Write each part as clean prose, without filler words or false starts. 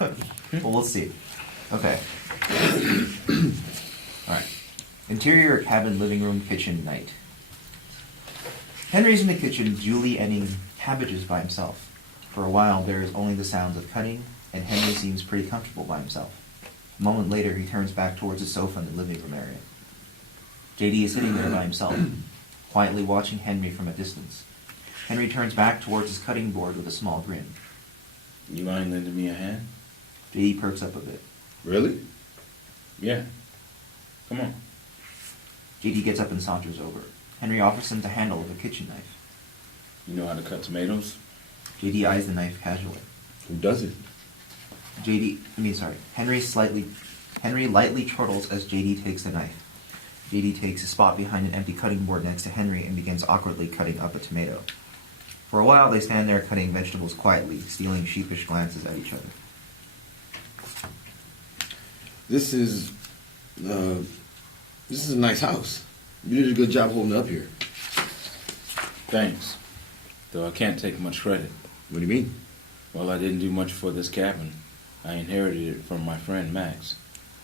Well, we'll see. Okay. Alright. Interior cabin, living room, kitchen, night. Henry's in the kitchen, duly ending cabbages by himself. For a while, there is only the sounds of cutting, and Henry seems pretty comfortable by himself. A moment later, he turns back towards the sofa in the living room area. JD is sitting there by himself, quietly watching Henry from a distance. Henry turns back towards his cutting board with a small grin. You mind lending me a hand? JD perks up a bit. Really? Yeah. Come on. JD gets up and saunters over. Henry offers him the handle of a kitchen knife. You know how to cut tomatoes? JD eyes the knife casually. Who doesn't? Henry lightly chortles as JD takes the knife. JD takes a spot behind an empty cutting board next to Henry and begins awkwardly cutting up a tomato. For a while, they stand there cutting vegetables quietly, stealing sheepish glances at each other. This is a nice house. You did a good job holding up here. Thanks. Though I can't take much credit. What do you mean? Well, I didn't do much for this cabin. I inherited it from my friend Max.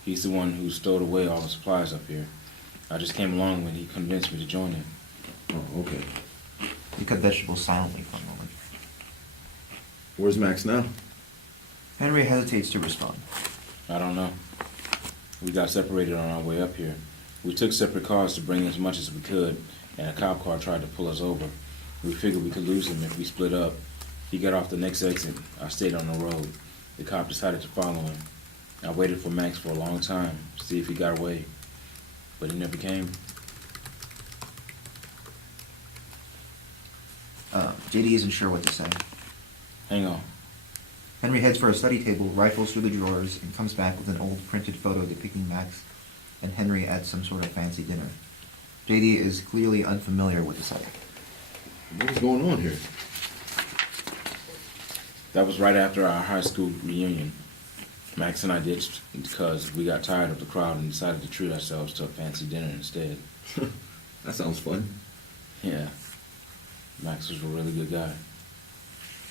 He's the one who stowed away all the supplies up here. I just came along when he convinced me to join him. Oh, okay. You cut vegetables silently for a moment. Where's Max now? Henry hesitates to respond. I don't know. We got separated on our way up here. We took separate cars to bring as much as we could, and a cop car tried to pull us over. We figured we could lose him if we split up. He got off the next exit. I stayed on the road. The cop decided to follow him. I waited for Max for a long time to see if he got away, but he never came. JD isn't sure what to say. Hang on. Henry heads for a study table, rifles through the drawers, and comes back with an old printed photo depicting Max and Henry at some sort of fancy dinner. JD is clearly unfamiliar with the sight. What's going on here? That was right after our high school reunion. Max and I ditched because we got tired of the crowd and decided to treat ourselves to a fancy dinner instead. That sounds fun. Yeah. Max was a really good guy.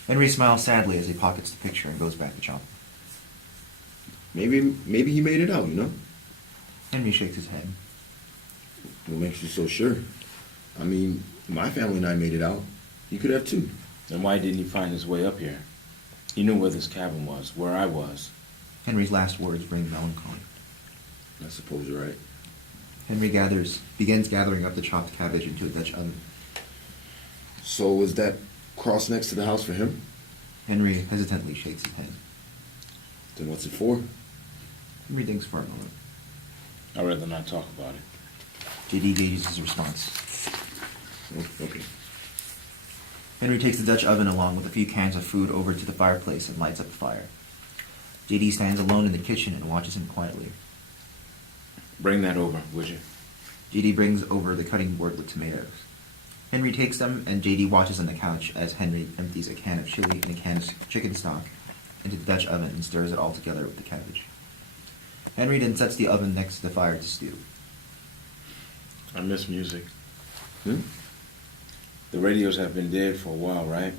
Henry smiles sadly as he pockets the picture and goes back to chopping. Maybe he made it out, you know? Henry shakes his head. What makes you so sure? I mean, my family and I made it out. You could have too. Then why didn't he find his way up here? He knew where this cabin was, where I was. Henry's last words ring melancholy. I suppose you're right. Henry begins gathering up the chopped cabbage into a Dutch oven. So was that cross next to the house for him? Henry hesitantly shakes his head. Then what's it for? Henry thinks for a moment. I'd rather not talk about it. JD gauges his response. Oh, okay. Henry takes the Dutch oven along with a few cans of food over to the fireplace and lights up a fire. JD stands alone in the kitchen and watches him quietly. Bring that over, would you? JD brings over the cutting board with tomatoes. Henry takes them, and JD watches on the couch as Henry empties a can of chili and a can of chicken stock into the Dutch oven and stirs it all together with the cabbage. Henry then sets the oven next to the fire to stew. I miss music. Hmm? The radios have been dead for a while, right?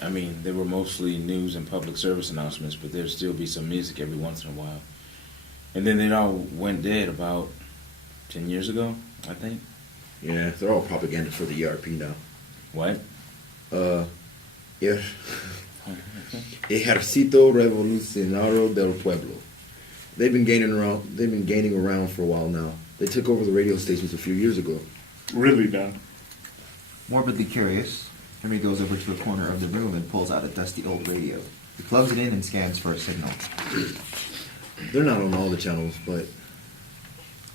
I mean, they were mostly news and public service announcements, but there'd still be some music every once in a while. And then it all went dead about 10 years ago, I think. Yeah, they're all propaganda for the ERP now. What? Ejército Revolucionario del Pueblo. They've been gaining around for a while now. They took over the radio stations a few years ago. Really now? Morbidly curious, Henry goes over to a corner of the room and pulls out a dusty old radio. He plugs it in and scans for a signal. They're not on all the channels, but...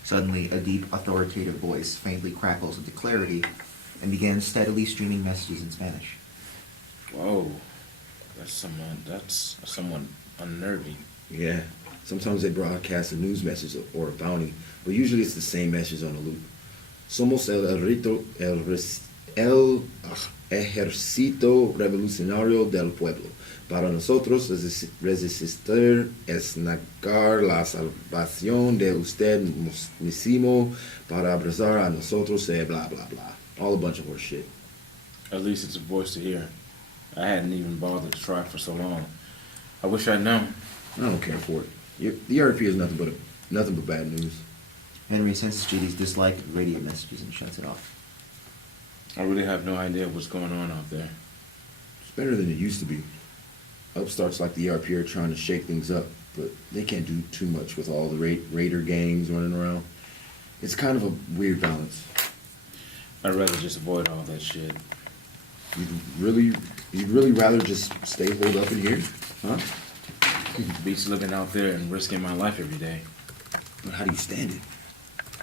Suddenly, a deep, authoritative voice faintly crackles into clarity and begins steadily streaming messages in Spanish. Whoa. That's somewhat unnerving. Yeah, sometimes they broadcast a news message or a bounty, but usually it's the same message on a loop. Somos el ejército revolucionario del pueblo. Para nosotros resistir es negar la salvación de usted mismo para abrazar a nosotros blah blah blah. All a bunch of horse shit. At least it's a voice to hear. I hadn't even bothered to try for so long. I wish I'd known. I don't care for it. The ERP is nothing but bad news. Henry senses JD's dislike of radio messages and shuts it off. I really have no idea what's going on out there. It's better than it used to be. Upstarts like the ERP are trying to shake things up, but they can't do too much with all the raider gangs running around. It's kind of a weird balance. I'd rather just avoid all that shit. You'd really rather just stay holed up in here, huh? Beats living out there and risking my life every day. But how do you stand it?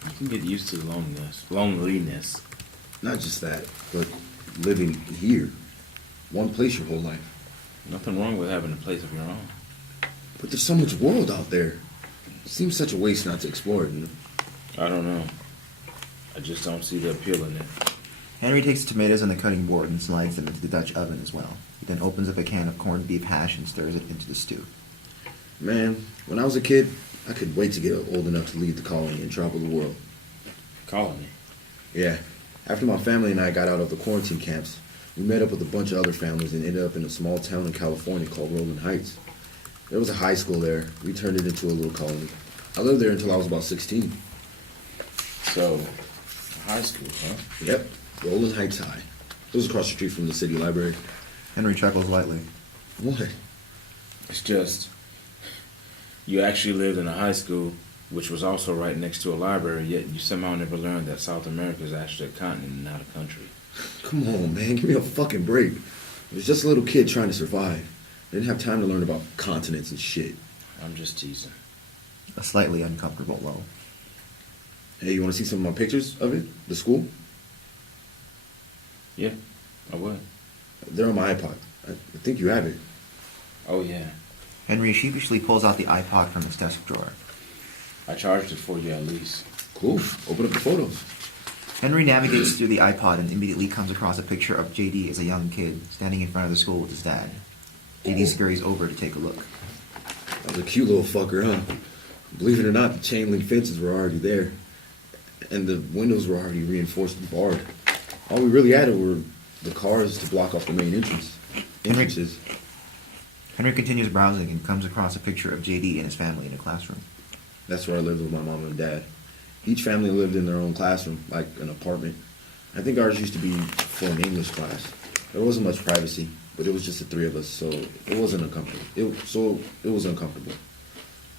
You can get used to loneliness. Not just that, but living here, one place your whole life. Nothing wrong with having a place of your own. But there's so much world out there. It seems such a waste not to explore it. I don't know. I just don't see the appeal in it. Henry takes the tomatoes on the cutting board and slides them into the Dutch oven as well. He then opens up a can of corned beef hash and stirs it into the stew. Man, when I was a kid, I could wait to get old enough to leave the colony and travel the world. Colony. Yeah. After my family and I got out of the quarantine camps, we met up with a bunch of other families and ended up in a small town in California called Rolling Heights. There was a high school there. We turned it into a little colony. I lived there until I was about 16. So, high school, huh? Yep, Rolling Heights High. It was across the street from the city library. Henry chuckles lightly. What? It's just, you actually lived in a high school, which was also right next to a library, yet you somehow never learned that South America is actually a continent and not a country. Come on, man, give me a fucking break. I was just a little kid trying to survive. I didn't have time to learn about continents and shit. I'm just teasing. A slightly uncomfortable lull. Hey, you want to see some of my pictures of it? The school? Yeah, I would. They're on my iPod. I think you have it. Oh, yeah. Henry sheepishly pulls out the iPod from his desk drawer. I charged it for you at least. Cool. Open up the photos. Henry navigates through the iPod and immediately comes across a picture of JD as a young kid, standing in front of the school with his dad. JD scurries over to take a look. That was a cute little fucker, huh? Believe it or not, the chain link fences were already there. And the windows were already reinforced and barred. All we really added were the cars to block off the main entrances. Henry continues browsing and comes across a picture of JD and his family in a classroom. That's where I lived with my mom and dad. Each family lived in their own classroom, like an apartment. I think ours used to be for an English class. There wasn't much privacy, but it was just the three of us, so it wasn't uncomfortable. It was uncomfortable.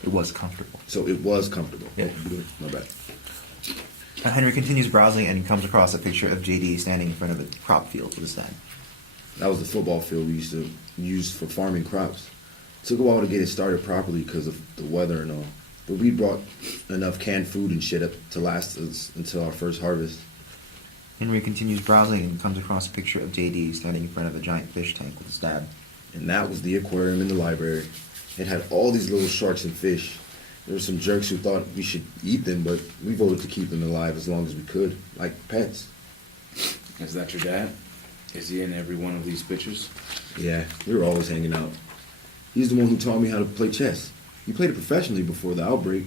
It was comfortable. So it was comfortable. Yeah. Oh, good. My bad. Henry continues browsing and comes across a picture of JD standing in front of a crop field with his dad. That was the football field we used to use for farming crops. It took a while to get it started properly because of the weather and all. But we brought enough canned food and shit up to last us until our first harvest. Henry continues browsing and comes across a picture of JD standing in front of a giant fish tank with his dad. And that was the aquarium in the library. It had all these little sharks and fish. There were some jerks who thought we should eat them, but we voted to keep them alive as long as we could, like pets. Is that your dad? Is he in every one of these pictures? Yeah, we were always hanging out. He's the one who taught me how to play chess. He played it professionally before the outbreak.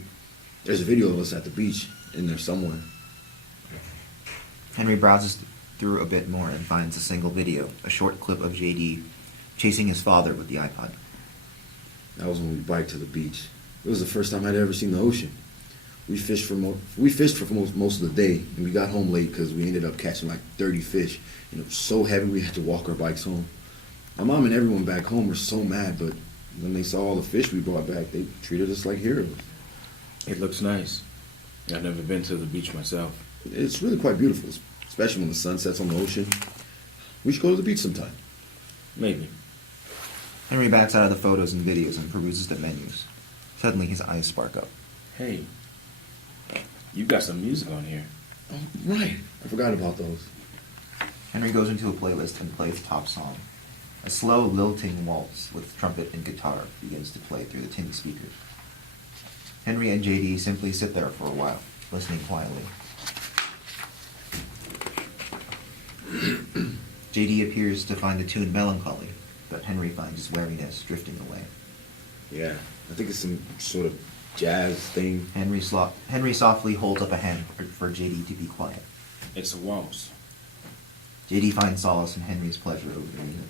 There's a video of us at the beach in there somewhere. Henry browses through a bit more and finds a single video, a short clip of JD chasing his father with the iPod. That was when we biked to the beach. It was the first time I'd ever seen the ocean. We fished for most of the day, and we got home late because we ended up catching like 30 fish, and it was so heavy we had to walk our bikes home. My mom and everyone back home were so mad, but when they saw all the fish we brought back, they treated us like heroes. It looks nice. I've never been to the beach myself. It's really quite beautiful, especially when the sun sets on the ocean. We should go to the beach sometime. Maybe. Henry backs out of the photos and videos and peruses the menus. Suddenly his eyes spark up. Hey, you got some music on here. Oh, right. I forgot about those. Henry goes into a playlist and plays the top song. A slow, lilting waltz with trumpet and guitar begins to play through the tin speakers. Henry and JD simply sit there for a while, listening quietly. JD appears to find the tune melancholy, but Henry finds his wariness drifting away. Yeah, I think it's some sort of jazz thing. Henry softly holds up a hand for JD to be quiet. It's a waltz. JD finds solace in Henry's pleasure over the music.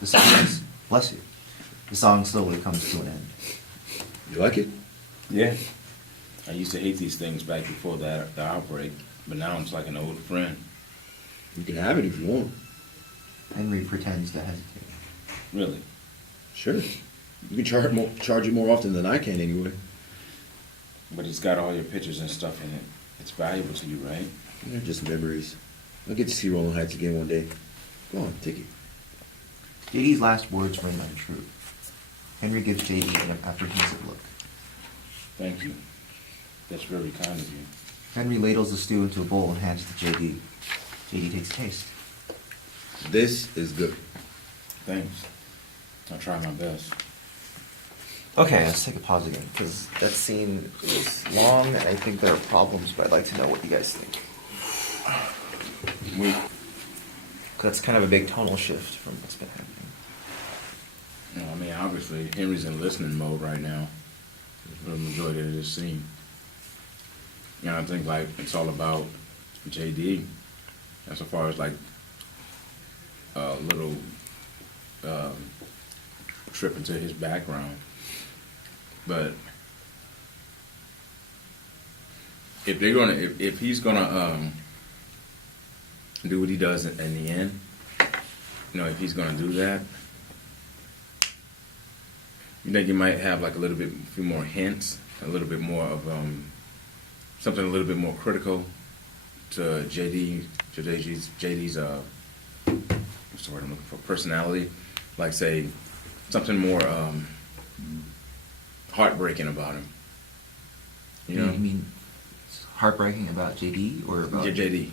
The song is, bless you. The song slowly comes to an end. You like it? Yeah. I used to hate these things back before the outbreak, but now it's like an old friend. You can have it if you want. Henry pretends to hesitate. Really. Sure. You can charge you more often than I can anyway. But it's got all your pictures and stuff in it. It's valuable to you, right? They're just memories. I'll get to see Rolling Heights again one day. Go on, take it. JD's last words ring untrue. Henry gives JD an apprehensive look. Thank you. That's very kind of you. Henry ladles the stew into a bowl and hands it to JD. JD takes a taste. This is good. Thanks. I'll try my best. Okay, let's take a pause again, because that scene is long, and I think there are problems, but I'd like to know what you guys think. We, 'Cause that's kind of a big tonal shift from what's been happening. you know, I mean, obviously, Henry's in listening mode right now for the majority of this scene. You know, I think, like, it's all about JD as far as, like, a little trip into his background. But if they're gonna, if he's gonna do what he does in the end, you know, if he's gonna do that, you think you might have like a few more hints, a little bit more of something a little bit more critical to JD's what's the word I'm looking for? Personality, like say something more heartbreaking about him. You know? You mean heartbreaking about JD or about Yeah, JD.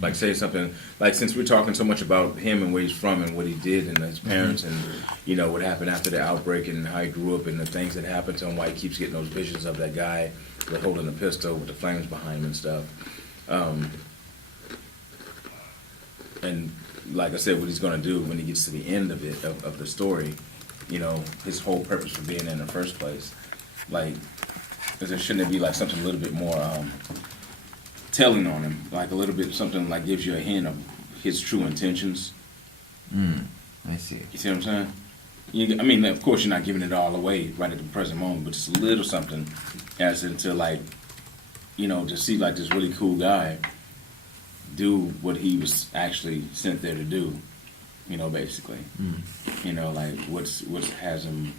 Like say something like since we're talking so much about him and where he's from and what he did and his parents and you know what happened after the outbreak and how he grew up and the things that happened to him, why he keeps getting those visions of that guy like holding a pistol with the flames behind him and stuff. And like I said, what he's gonna do when he gets to the end of it of the story, you know, his whole purpose for being in the first place. Like, shouldn't it be like something a little bit more telling on him, like a little bit something like gives you a hint of his true intentions? I see. You see what I'm saying? I mean, of course, you're not giving it all away right at the present moment, but it's a little something as into like, you know, to see like this really cool guy do what he was actually sent there to do. You know, basically. You know, like what has him,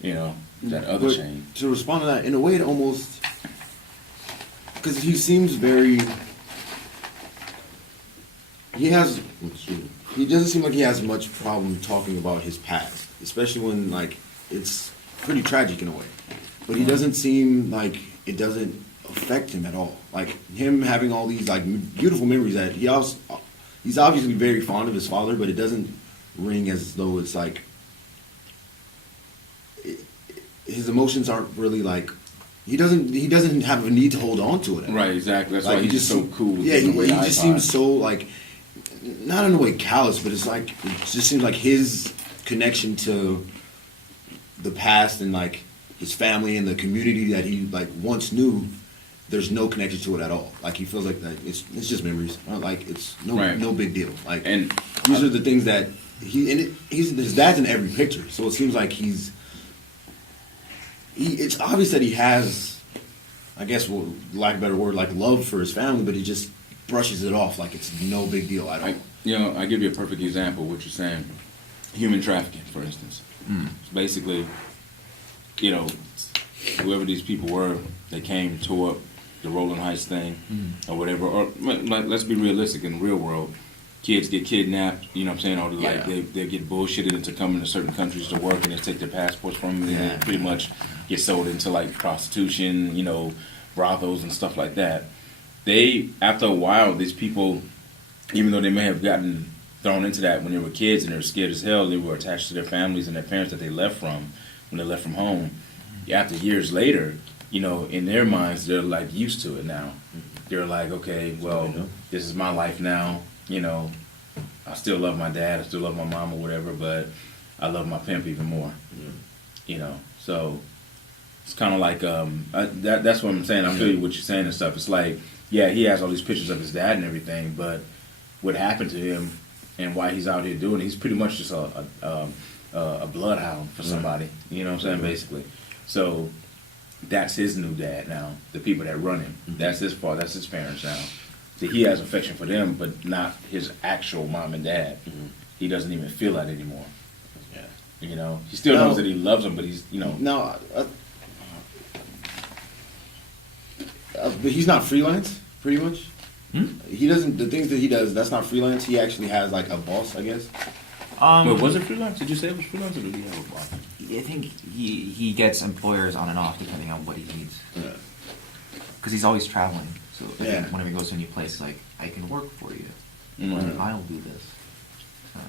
you know, that other But chain. to respond to that, in a way, it almost because he seems very. He doesn't seem like he has much problem talking about his past, especially when like it's pretty tragic in a way. But he doesn't seem like it doesn't affect him at all. Like him having all these like beautiful memories that he's obviously very fond of his father, but it doesn't ring as though it's like his emotions aren't really like he doesn't have a need to hold on to it. Right, exactly. That's Like, why he's just so cool. Yeah, he I just seems so like not in a way callous, but it's like it just seems like his connection to the past and like his family and the community that he like once knew. There's no connection to it at all. Like he feels like that it's just memories. Like it's no big deal. Like And these are the things that his dad's in every picture. So it seems like it's obvious that he has, I guess, well, lack of a better word, like love for his family, but he just brushes it off like it's no big deal at all. You know, I give you a perfect example of what you're saying. Human trafficking, for instance. It's basically, you know, whoever these people were, they came, tore up the Rolling Heights thing or whatever. Or like, let's be realistic in the real world. Kids get kidnapped, you know what I'm saying? Or like they get bullshitted into coming to certain countries to work and they take their passports from them and they pretty much get sold into like prostitution, you know, brothels and stuff like that. After a while, these people, even though they may have gotten thrown into that when they were kids and they were scared as hell, they were attached to their families and their parents that they left from when they left from home. After years later, you know, in their minds, they're like used to it now. They're like, okay, well, this is my life now. You know, I still love my dad, I still love my mom or whatever, but I love my pimp even more. You know, so it's kind of like that's what I'm saying. I feel you what you're saying and stuff. It's like, yeah, he has all these pictures of his dad and everything, but what happened to him and why he's out here doing it, he's pretty much just a a bloodhound for somebody. You know what I'm saying? Basically, so that's his new dad now. The people that run him. That's his father. That's his parents now. So he has affection for them, but not his actual mom and dad. He doesn't even feel that anymore. Yeah. You know, he still knows that he loves them, but he's, you know. No, but he's not freelance, pretty much. He doesn't. The things that he does, that's not freelance. He actually has like a boss, I guess. But was it freelance? Did you say it was freelance, or did he have a boss? I think he gets employers on and off depending on what he needs. Yeah. Because he's always traveling. So I Yeah. think whenever he goes to a new place, like, I can work for you. Mhm. I'll do this. So.